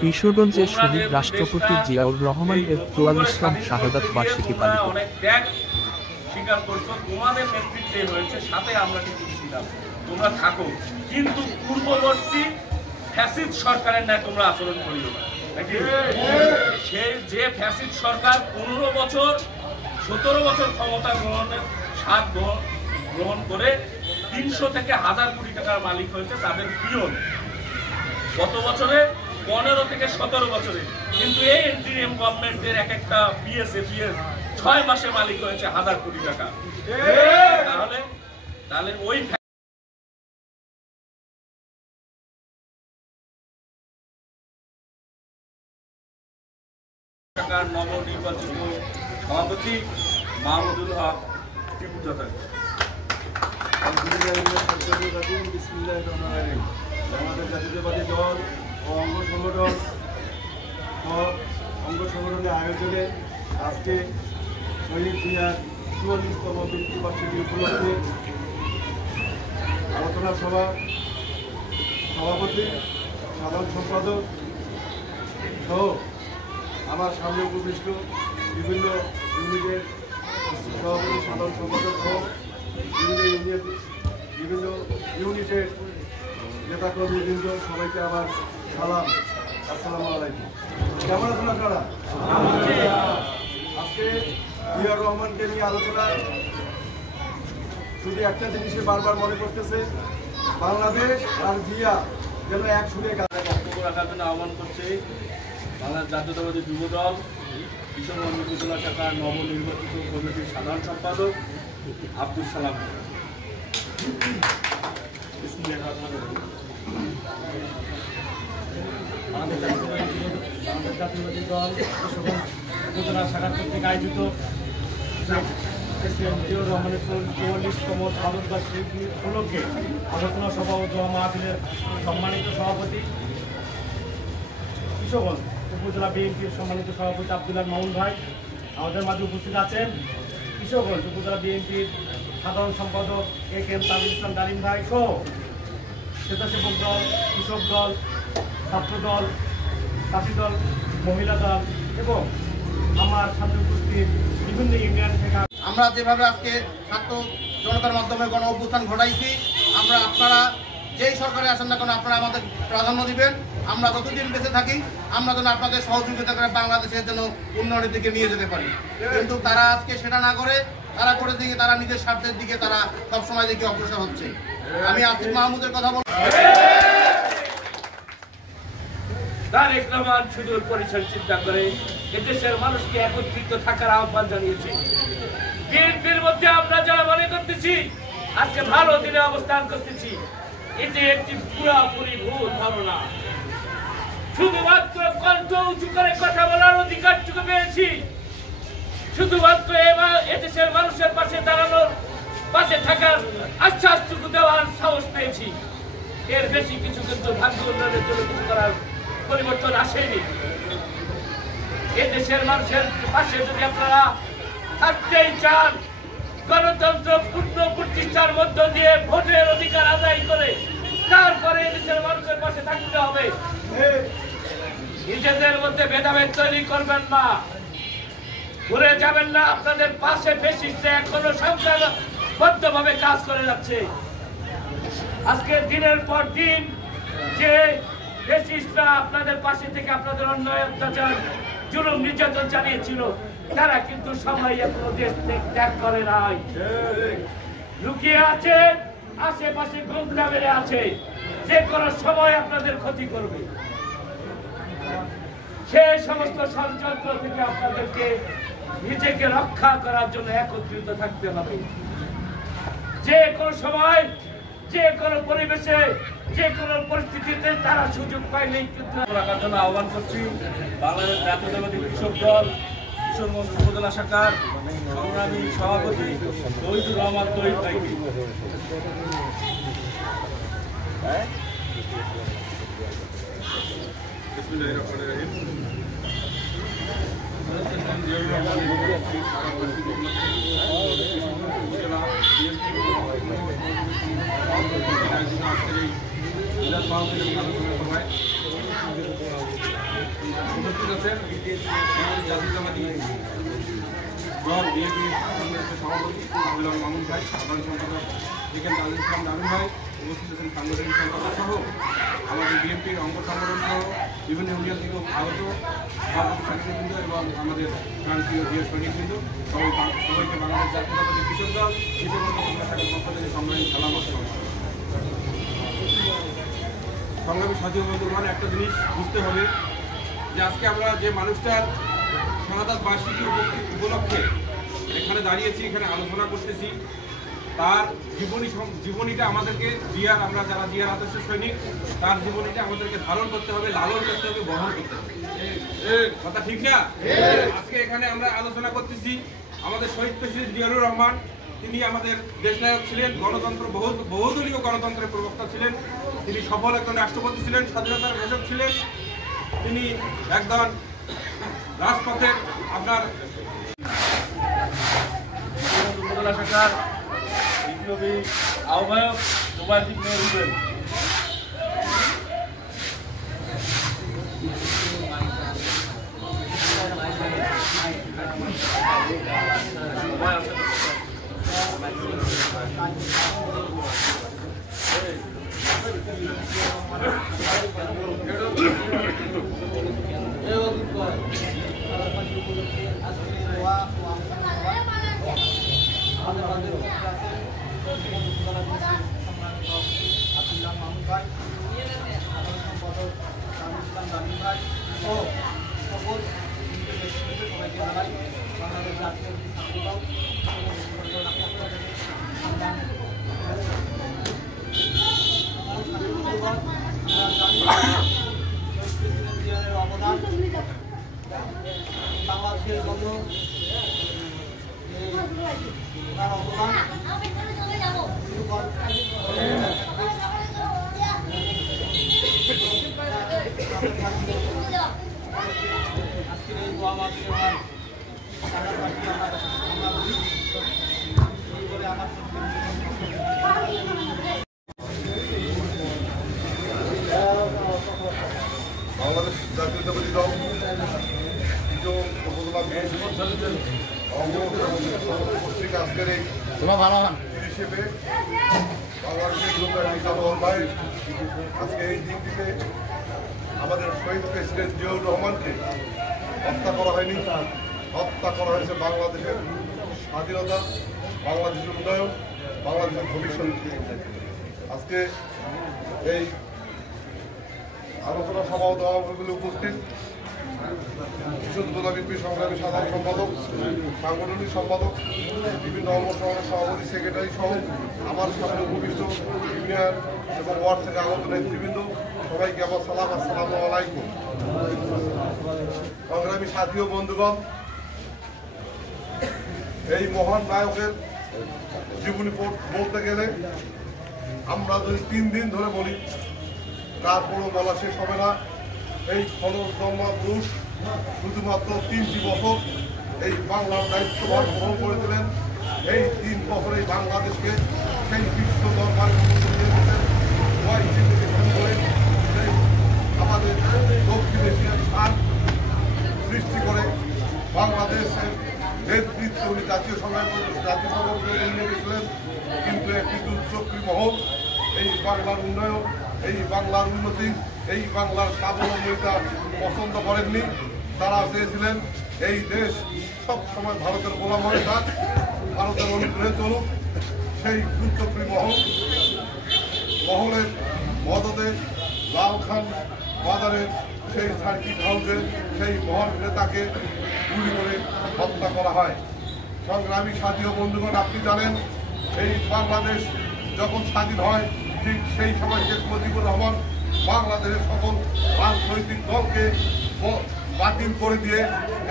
কিশোরগঞ্জের শহীদ রাষ্ট্রপতি জিয়াউর রহমানের ৪৪তম শাহাদাত বার্ষিকী পালিত। অনেক ত্যাগ স্বীকার করছো, তোমাদের নেতৃত্বে হয়েছে, সাথে আমরা কিন্তু ছিলাম। তোমরা থাকো, কিন্তু পূর্ববর্তী ফ্যাসিস্ট সরকারের ন্যায় তোমরা আচরণ করিও না। সেই যে ফ্যাসিস্ট সরকার ১৫ বছর ১৭ বছর ক্ষমতা গ্রহণের স্বাদ গ্রহণ করে ৩০০ থেকে ১,০০০ কোটি টাকার মালিক হয়েছে তাদের পিয়ন, গত বছরে ১৫ থেকে ১৭ বছরে। কিন্তু এই ইন্টিরিয়াম গভর্নমেন্টের এক একটা পিএস ৬ মাসে মালিক হয়েছে ১,০০০ কোটি টাকা। তাহলে ওই টাকার নবনির্বাচিত সভাপতি মাহমুদুল হক টিপুটা থাকে। আমাদের জাতীয়তাবাদী দল ও অঙ্গ সংগঠনের আয়োজনে আজকে শহীদ জিয়ার ৪৪তম মৃত্যুবার্ষিকী উপলক্ষে আলোচনা সভা, সভাপতি, সাধারণ সম্পাদক সহ আমার সামনে উপবিষ্ট বিভিন্ন ইউনিটের সভাপতি, সাধারণ সম্পাদক সহ বিভিন্ন ইউনিটের নেতাকর্মীবৃন্দ, সবাইকে আমার সালাম, আসসালামু আলাইকুম। কেমন আছেন আপনারা? আজকে জিয়াউর রহমানকে নিয়ে আলোচনা শুধু একটা জিনিসে বারবার মনে করতেছে, বাংলাদেশ আর জিয়া যেন এক সুরে বক্তব্য রাখার জন্য আহ্বান করছে বাংলাদেশ জাতীয়তাবাদী যুব দল কিশোরগঞ্জ উপজেলা শাখার নবনির্বাচিত কমিটির সাধারণ সম্পাদক আব্দুল সালাম। আমাদের জাতীয়বাদী দল কিশোরগঞ্জ উপজেলা শাখা কর্তৃক আয়োজিত জিয়াউর রহমানের ৪৪তম শাহাদাত বার্ষিকী উপলক্ষে আলোচনা সভা ও দোয়া মাহফিলের সম্মানিত সভাপতি, কিশোরগঞ্জ উপজেলা বিএনপির সম্মানিত সভাপতি আব্দুল্লাহ মামুন ভাই আমাদের মাঝে উপস্থিত আছেন। কিশোরগঞ্জ উপজেলা বিএনপির সাধারণ সম্পাদক এ.কে.এম. তাজুল ইসলাম ডালিম ভাই সহ স্বেচ্ছাসেবক দল, কৃষক দল, ছাত্র দল, চাষি দল, মহিলা দল এবং আমার সামনে উপস্থিত বিভিন্ন ইউনিয়ন থেকে আমরা যেভাবে আজকে ছাত্র জনতার মাধ্যমে গণ অভ্যুত্থান ঘটাইছি, আপনারা যেই সরকারে আসেন না কেন আপনারা আমাদের প্রাধান্য দিবেন। আমরা যতদিন বেঁচে থাকি আমরা যেন আপনাদের সহযোগিতা করে বাংলাদেশের জন্য উন্নয়নের দিকে নিয়ে যেতে পারি। কিন্তু তারা আজকে সেটা না করে তারা করে দিকে তারা নিজের স্বার্থের দিকে তারা সবসময় দিকে অগ্রসর হচ্ছে। আমি আসিফ মাহমুদের কথা বলছি। তারেক রহমান সুদূর পরিসর চিন্তা করে এদেশের মানুষকে একত্রিত থাকার আহ্বান জানিয়েছে। বিএনপির মধ্যে আমরা যারা মনে করতেছি আজকে ভালো দিনে অবস্থান করতেছি, এটি একটি পুরাপুরি ভুল ধারণা। শুধুমাত্র কণ্ঠ উঁচু করে কথা বলার অধিকারটুকু পেয়েছি, শুধুমাত্র এদেশের মানুষের পাশে দাঁড়ানোর, পাশে থাকার আশ্বাসটুকু দেওয়ার সাহস পেয়েছি। এর বেশি কিছু কিন্তু ভাগ্য উন্নয়নের জন্য কিছু করার পরিবর্তন আসেনি। এদেশের মানুষের পাশে যদি আপনারা থাকতেই চান, গণতন্ত্র পূর্ণ প্রতিষ্ঠার মধ্য দিয়ে ভোটের অধিকার আদায় করে তারপরে এদেশের মানুষের পাশে থাকতে হবে। নিজেদের মধ্যে ভেদাভেদ তৈরি করবেন না, ঘুরে যাবেন না। আপনাদের পাশে ফ্যাসিস্ট এখনো সংখ্যাবদ্ধভাবে কাজ করে যাচ্ছে। আজকে দিনের পর দিন যে ফ্যাসিস্টরা আপনাদের পাশে থেকে আপনাদের অন্যায়, অত্যাচার, জুলুম, নির্যাতন চালিয়েছিল, তারা কিন্তু সবাই এখনো দেশ ত্যাগ করে নাই, লুকিয়ে আছে, আশেপাশে গোমরা বেড়ে আছে, যে কোনো সময় আপনাদের ক্ষতি করবে। সেই সমস্ত ষড়যন্ত্র থেকে আপনাদেরকে নিজেকে রক্ষা করার জন্য একত্রিত থাকতে হবে। যে কোনো সময়, যে কোনো পরিবেশে, যে কোনো পরিস্থিতিতে তারা সুযোগ পাইলেই কিন্তু রাখার জন্য আহ্বান করছি বাংলাদেশ জাতীয়তাবাদী কৃষক দল কিশোরগঞ্জ উপজেলা শাখার সংগ্রামী সভাপতি তৌহিদুর রহমান তৌহিদ ভাইকে। জিয়াউর রহমান মাহফিল এবং আলোচনা সভায় উপস্থিত আছেন জাতীয়তাবাদী দল বিএনপির সভাপতি আব্দুল্লাহ মামুন ভাই, সাধারণ সম্পাদক এখানে তাজুল ইসলাম দারুন ভাই, উপস্থিত আছেন সাংগঠনিক সম্পাদক সহ আমাদের বিএনপির অঙ্গ সংগঠন সহ বিভিন্ন ইউনিয়ন থেকে আগত সভাপতি সেক্রেটারিবৃন্দ এবং আমাদের প্রান্তীয় জিও সৈনিকবৃন্দ সবাইকে বাংলাদেশ জাতীয়তাবাদী কৃষক দল শাখার পক্ষ থেকে সংগ্রামী সালাম আসসালাম। সংগ্রামী সাথী বন্ধুগণ, একটা জিনিস বুঝতে হবে যে আজকে আমরা যে মানুষটার শাহাদাত বার্ষিকী উপলক্ষে এখানে দাঁড়িয়েছি, এখানে আলোচনা করতেছি, তার জীবনীটা আমাদেরকে আমরা যারা জিয়ার আদর্শ সৈনিক, তার জীবনীটা আমাদেরকে ধারণ করতে হবে, লালন করতে হবে, বহন করতে হবে। কথা ঠিক না? আজকে এখানে আমরা আলোচনা করতেছি আমাদের শহীদ প্রেসিডেন্ট জিয়াউর রহমান। তিনি আমাদের দেশনায়ক ছিলেন, গণতন্ত্র বহুদলীয় গণতন্ত্রের প্রবক্তা ছিলেন, তিনি সফল একজন রাষ্ট্রপতি ছিলেন, স্বাধীনতার ঘোষক ছিলেন, তিনি একজন রাজপথের আপনার উপজেলা শাখার বিপ্লবী আহ্বায়ক সুবাসিক রুবেল। আব্দুল্লাহ মামুন ভাই, সাধারণ সম্পাদক তাজুল ইসলাম দারুন ভাই ও সকল সবাইকে জানাই বাংলাদেশ জাতীয় ছাত্র দল অবদান বাংলাদেশের জন্য তার অবদান আজকের এই দোয়া মাহফিলে হয় সারাবাসী আমরা বলি এই বলে আমার বাংলাদেশ জাতীয়তাবাদী দল উপজেলা পত্রিকা আজকের এই হিসেবে বাংলাদেশের লোক ভাই আজকে এই দিনটিতে আমাদের শহীদ প্রেসিডেন্ট জিয়াউর রহমানকে হত্যা করা হয়নি, হত্যা করা হয়েছে বাংলাদেশের স্বাধীনতা, বাংলাদেশের উন্নয়ন, বাংলাদেশের ভবিষ্যৎ। আজকে এই আলোচনা সভাও দেওয়াগুলো উপস্থিত বিশ্বজোড়া বিএনপি সংগ্রামী সাধারণ সম্পাদক, সাংগঠনিক সম্পাদক, বিভিন্ন অঙ্গ সংগঠনের সভাপতি, সেক্রেটারি সহ আমার সামনে উপবিষ্ট ইউনিয়ন এবং ওয়ার্ড থেকে আগত নেতৃবৃন্দ, সবাইকে আমার সালাম, আসসালামু আলাইকুম। সংগ্রামী সাথী ও বন্ধুগণ, এই মহান নায়কের জীবনী বলতে গেলে আমরা যদি 3 দিন ধরে বলি তারপরও বলা শেষ হবে না। এই খনজমা পুরুষ শুধুমাত্র 3টি বছর এই বাংলার দায়িত্বভার গ্রহণ করেছিলেন। এই 3 বছরে বাংলাদেশকে সেই বিশ্ব দরবারে আমাদের দক্ষিণ এশিয়ার স্থান সৃষ্টি করে বাংলাদেশের নেতৃত্ব উনি জাতীয় সংগ্রামে নিয়ে গেছিলেন। কিন্তু একটি দুঃচক্রী মহল এই বাংলার উন্নয়ন, এই বাংলার উন্নতি, এই বাংলার স্বাবলম্বিতা পছন্দ করেননি। তারা চেয়েছিলেন এই দেশ সব সময় ভারতের গোলাম হয়ে থাক, ভারতের অনুগ্রহে চলুক। সেই দুঃচক্রী মহলের মদতে লালখান বাজারের সেই সার্কিট হাউসে সেই মহান নেতাকে গুলি করে হত্যা করা হয়। সংগ্রামী সাথী ও বন্ধুগণ, আপনি জানেন এই বাংলাদেশ যখন স্বাধীন হয় ঠিক সেই সময় শেখ মুজিবুর রহমান বাংলাদেশের সকল রাজনৈতিক দলকে বাতিল করে দিয়ে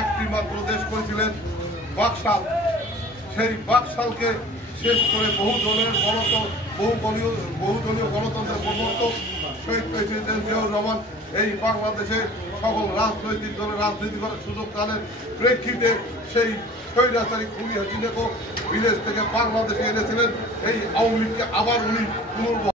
একটি মাত্র দেশ করেছিলেন বাকশাল। সেই বাকশালকে শেষ করে বহুদলীয় গণতন্ত্রের প্রবর্তক শহীদ প্রেসিডেন্ট জিয়াউর রহমান এই বাংলাদেশে সকল রাজনৈতিক দলের রাজনীতি করার সুযোগ দানের প্রেক্ষিতে সেই স্বৈরাচারী খুনি হাসিনাকে বিদেশ থেকে বাংলাদেশে এনেছিলেন। এই আওয়ামী লীগকে আবার উনি পুনর্বহাল